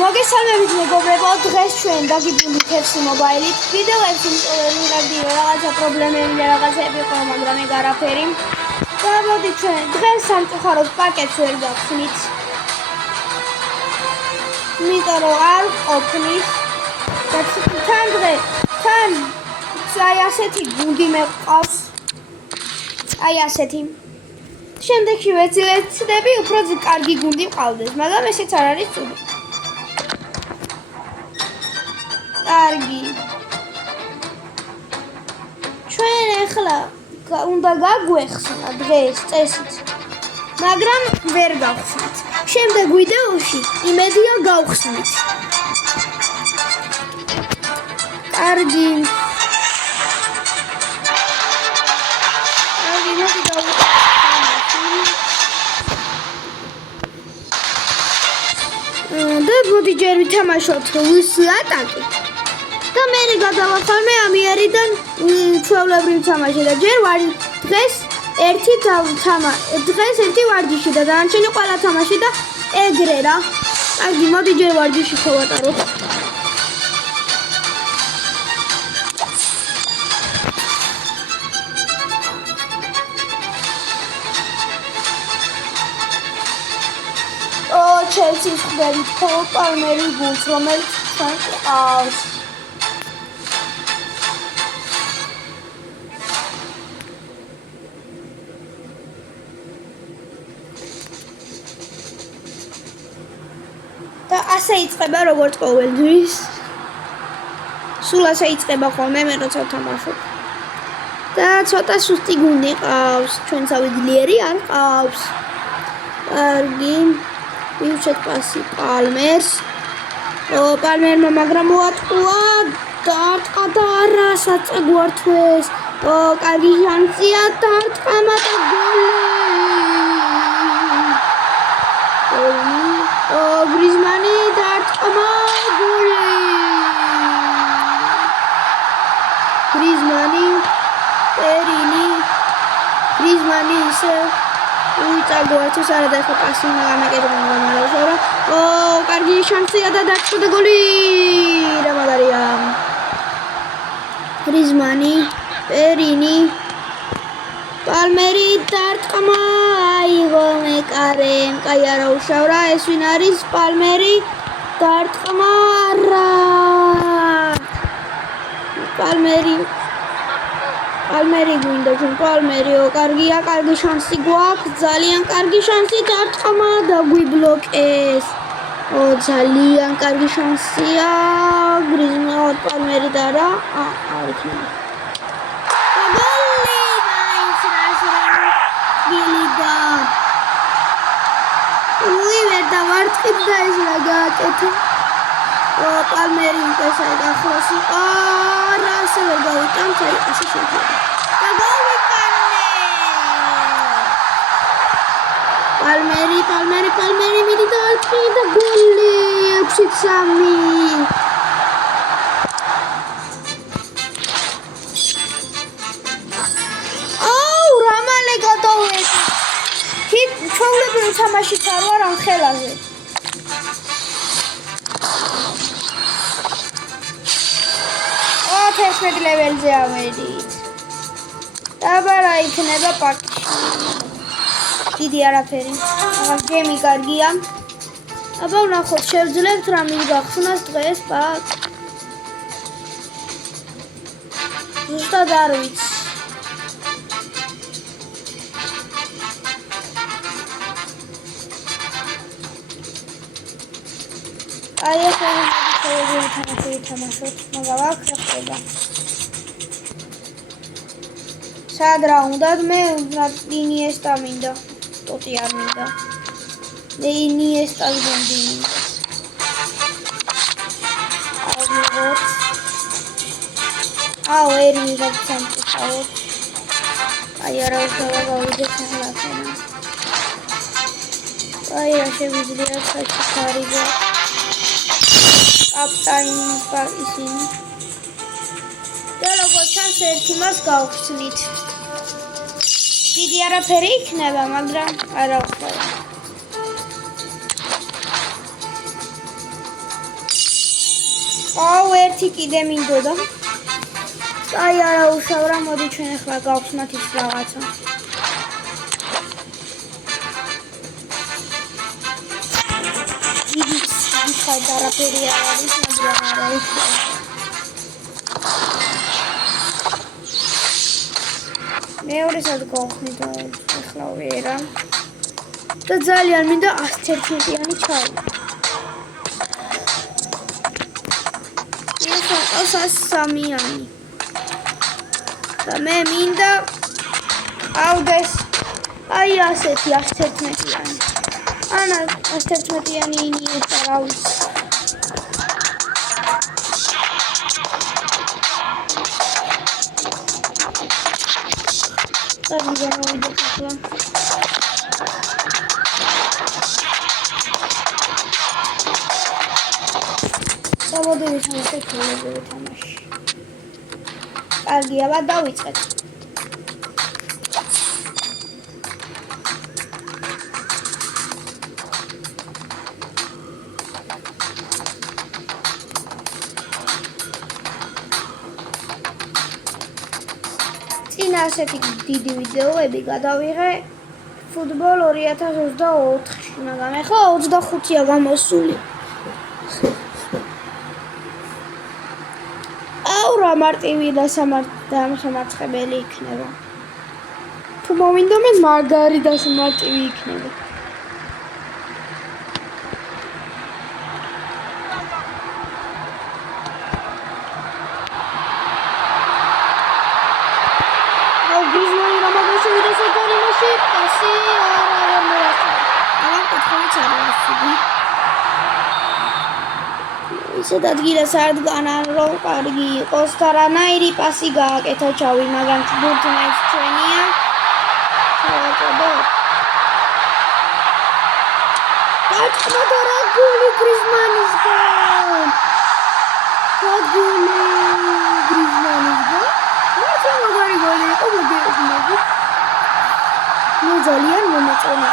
მოგესალმებით მეგობრებო, დღეს ჩვენ დაგიბრუნდით FC მობაილით. ვიდეოებს იმწოდები რაღაცა პრობლემები და რაღაცები იყო, მაგრამ ეგ არაფერი. და მოდი ჩვენ დღეს სამწუხაროდ პაკეტს ვერ გავხსნით. იმიტომ რომ არ ყოფნის. და თან აი ასეთი გუნდი მეყავს. აი ასეთი. შემდეგში ვეცდები უფრო კარგი გუნდი მყავდეს, მაგრამ ესეც არ არის ცუდი. კარგი. ჩვენ ახლა უნდა გაგვეხსნა დღეს წესით. მაგრამ ვერ გავხსნით. შემდეგ ვიდეოში იმედია გავხსნით. კარგი. და მოდი ჯერ ვითამაშოთ ატაკი. და მე გადავახალმე ამიერიდან ჩვეულებრივ თამაში და ჯერ ვარ დღეს ერთი ვარჯიში და დანარჩენი ყველა თამაში და ეგრე რა. კარგი, მოდი ჯერ ვარჯიში შევატაროთ. ჩელსის ხდებით ხოლ პალმერი გუნდს, რომელიც ჩვენ ყავს. და ასე იწყება როგორც ყოველთვის. სულ ასე იწყება ხოლმე მე როცა ვთამაშობ. და ცოტა სუსტი გუნდი ყავს, ჩვენსავე ძლიერი არ ყავს. კარგი. ვიუჩეთ პასი პალმერს. პალმერმა მაგრამ მოატყუა დარტყა და რასაც გვართვეს. კარგი შანსია დარტყამა და გოლი. გრიზმანი დარტყმა გოლი. გრიზმანი პერინი გრიზმანი ისე უიწაგვართვის არა და ახლა პასი უნდა განაკეთებინა გამარჯვება. კარგი შანსია და დარტყდა გოლი. რა მაგარია. გრიზმანი, პერინი, პალმერი დარტყმა. აიღო მეკარემ, კაი არა უშავრა. ეს ვინ არის? პალმერი დარტყმა. რა. პალმერი გვინდა ჩვენ პალმერიო, კარგია, კარგი შანსი გვაქვს, ძალიან კარგი შანსი დარტყმა და გვიბლოკეს. ძალიან კარგი შანსია. გრიზმა პალმერი და რა არ იქნება. გოლი მაინც გილიდა. ვერ დავარტყით და ეს რა გააკეთა. პალმერი იმპესა და ახლოს იყო. რა ასე ვერ გავიტანთ, აი ასე შეიძლება. და გავიტანე. პალმერი მიდი და არქი და გოლი 6-3. რა მალე გადავედი. ჩვეულებრივ თამაშიც არ ვარ ამ ხელაზე. თერთმეტ ლეველზე ავედით. დაბარა იქნება პაკში. დიდი არაფერი. აღარ გემი კარგია. აბა ვნახოთ, შევძლებთ რა მიგახსნას დღეს პაკ. ზუსტად არ ვიცი. აი ეს თამაშობ, მაგალითად ხდება. სად რა უნდა მე ინიესტა მინდა. ტოტი არ მინდა. მე ინიესტას გონდი მინდა. ერი მიგაცამწუხაროთ. აი არა უშავა გავიდეთ ახლა. აი რა შეგვიძლია საჩქარია. აპტაინის ისინი. და როგორც ჩანს ერთი მას გავხსნით. დიდი არაფერი იქნება, მაგრამ არა ხდება. აუ ერთი კიდე მინდოდა. აი არა უშავრა, მოდი ჩვენ ახლა გავხსნათ ის რაღაცა. იგი ხადა არაფერი არ არის, მაგრამ არა უშავრა. მეორე სად გავხსნით ახლა ვერა. და ძალიან მინდა 111-იანი ჩავი. ეს 300-იანი. და მე მინდა ავდეს აი ასეთი 111-იანი. ანა 111-იანი ინიესტა რა ვიცი. დავიდა მოვიდა ახლა. საბოდები თამაში ქოლებები თამაში. კარგი, აბა დავიწყეთ. წინა ასეთი დიდი ვიდეოები გადავიღე ფუტბოლ 2024-ში, მაგრამ ახლა 25-ია გამოსული. რა მარტივი და სამარცხებელი იქნება. თუ მომინდა მე მაგარი და მარტივი იქნება. აუ გიზმანი რა მაგაში ვიდა სიტუაციაში პასი არა მოასწრო. არა კეთილი ჩარევი. ისე დადგილას არ დგანა რომ კარგი იყოს და რანაირი პასი გააკეთა ჩავი, მაგრამ ბურთი მაინც ჩვენია. ჩავაწოდოთ. დაწყდა და რა გოლი გრიზმანისგან. გოლი გრიზმანისგან. მართლა მაგარი გოლი იყო მოგეუბნები. მე ძალიან მომეწონა.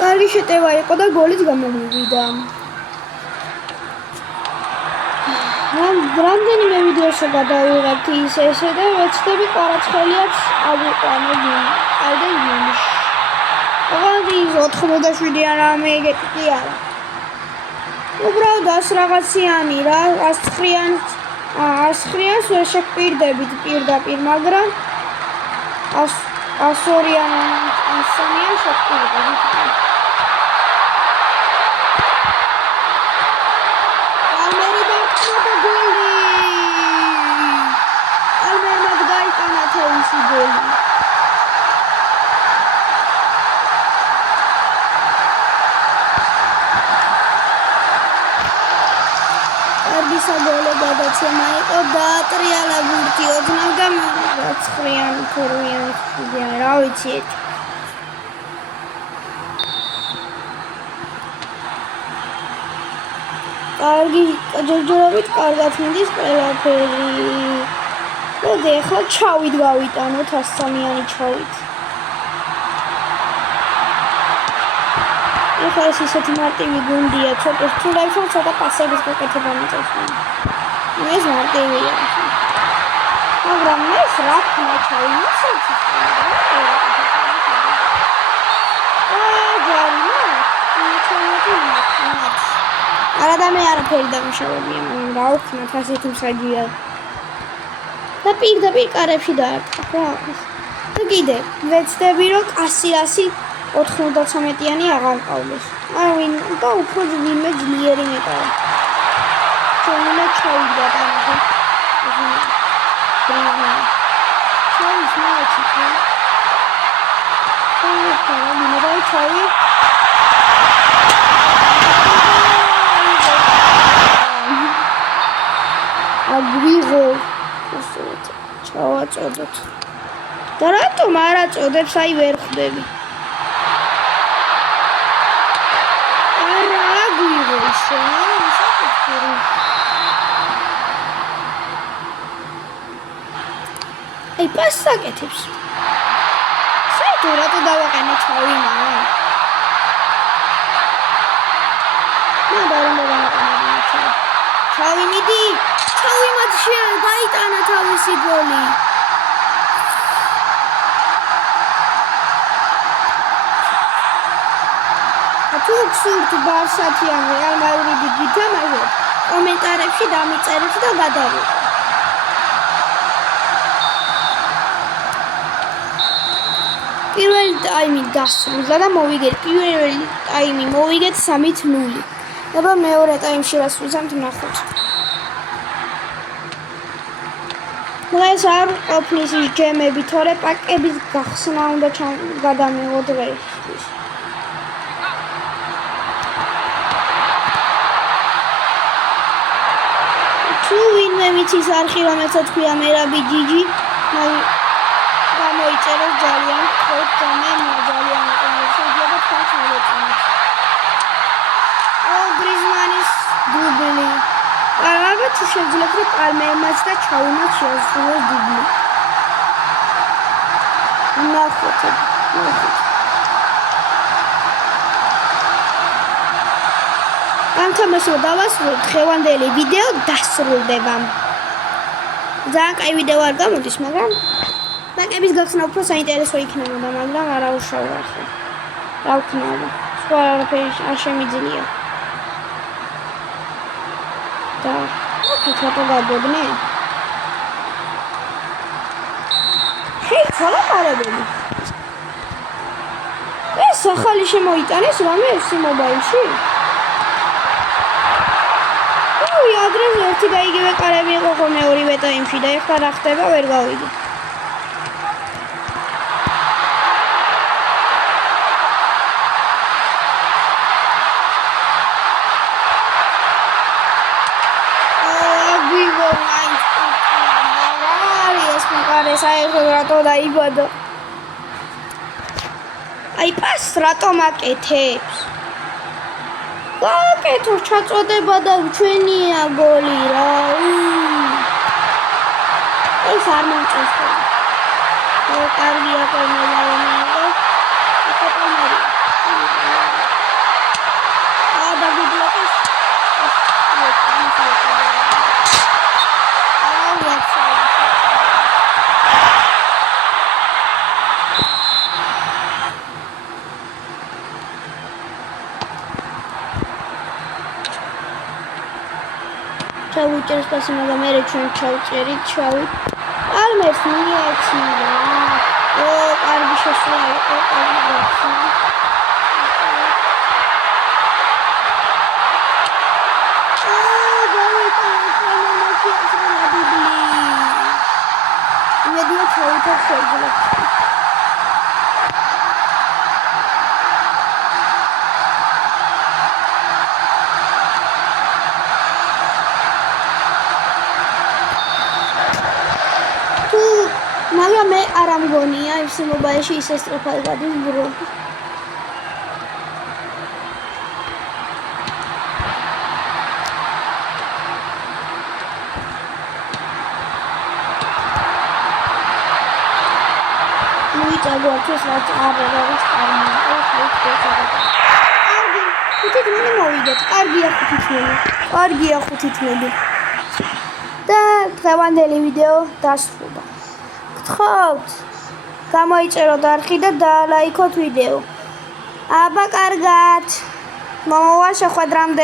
კარგი შეტევა იყო და გოლიც გამოგვივიდა. რამდენიმე ვიდეოში გადავიღებთ ისე და ვეცდები კვარაცხელიაც ავიყვანო კიდე ივნისში. ოღონდ 87 რამე ეგეთი კი არა. უბრალოდ 100 რაღაციანი რა, 100-იანს ვერ შეგპირდებით პირდაპირ, მაგრამ 102-იან 103-იან შეგპირდებით. საბოლოო გადაცემა იყო დაატრიალა ბურთი ოდნავ და 9-იან თორვიან რა ვიცი. კარგი ჯერჯერობით კარგად მიდის ყველაფერი. მოდი ახლა ჩავით გავიტანოთ 103-იანი ჩავით. ახლა ეს ისეთი მარტივი გუნდია, ცოტა პასების გაკეთება მოწევს. ეს მარტივია. მაგრამ ეს რა თქმა ჩავინაცოთ. არა და მე არაფერი დამშავებია, მაგრამ რა ვქნათ ასეთი მსაჯია. და პირდაპირ კარებში დაარტყა. და კიდე ვეცდები რომ კასიასი 93-იანი აღარ ყავდეს. აი და უფრო ვინმე ძლიერი მეტყვა. ჩვენმა ჩავიდა და აგვიღო ჩავაწოდოთ. და რატომ არ აწოდებს, აი ვერ ხვდები. აი პასს აკეთებს. საერთოდ თუ რატო დავაყენე ჩავინა? ჩავიმიდი, ჩავიმატში, გაიტანა თავისი გოლი. თუ გსურთ ბარსათი ან რეალ მადრიდი გითამაშოთ, კომენტარებში დამიწერეთ და გადავიდეთ. პირველი ტაიმი დასრულდა და მოვიგეთ. პირველი ტაიმი მოვიგეთ 3-0. აბა მეორე ტაიმში რას ვიზამთ ნახოთ. დღეს არ ყოფნის ის ჯემები, თორე პაკების გახსნა უნდა გადამეღო დღესთვის. თუ ვინმე მიცის არხი, რომელსაც ქვია მერაბი ჯიჯი, გამოიწეროს ძალიან გთხოვთ და მე ძალიან შეიძლება თქვენს მოვეწონოთ. გრიზმანის დუბლი. ალბათ თუ შეძლებთ რომ პალმერმაც და ჩაუნაც შეასრულოს დუბლი. ნახოთ. ამ თამაშს დავასრულოთ, ხევანდელი ვიდეო დასრულდება. ძალიან კაი ვიდეო არ გამოდის, მაგრამ პაკების გახსნა უფრო საინტერესო იქნებოდა, მაგრამ არა უშავდა ხო. რა ვქნა? სხვა არაფერი არ შემიძლია. და თვითონ გადაგდნე. ხეიცა ლაპარაკები. ეს ახალი შემოიტანეს რამე FC Mobile-ში? ადრე ერთი და იგივე კარები იყო ხოლმე ორივე ტაიმში და ეხლა რა ხდება ვერ გავიგე. რატო დაიბადა? აი პას რატო მაკეთებს? გააკეთო ჩაწოდება და ჩვენია გოლი რა. ეს არ მომწონს ხო? კარგია კომენტარი. და გიბლოკეს. ჩავუჭერს და სიმაგა მე ჩვენ ჩავწერით, პალმერს მიეცნია. კარგი შესვლა იყო, კარგი გახსნა. იმედია ჩავუჭერ შეიძლება. მაგრამ მე არ ამგონია FC Mobile-ში ისე სწრაფად გადის დრო. მოიწადო აქეს რაც არ არის კარგია 5 თვე. და დღევანდელი ვიდეო დასრულდა. გთხოვთ გამოიწეროთ არხი და დაალაიქოთ ვიდეო. აბა კარგად. მომავალ შეხვედრამდე.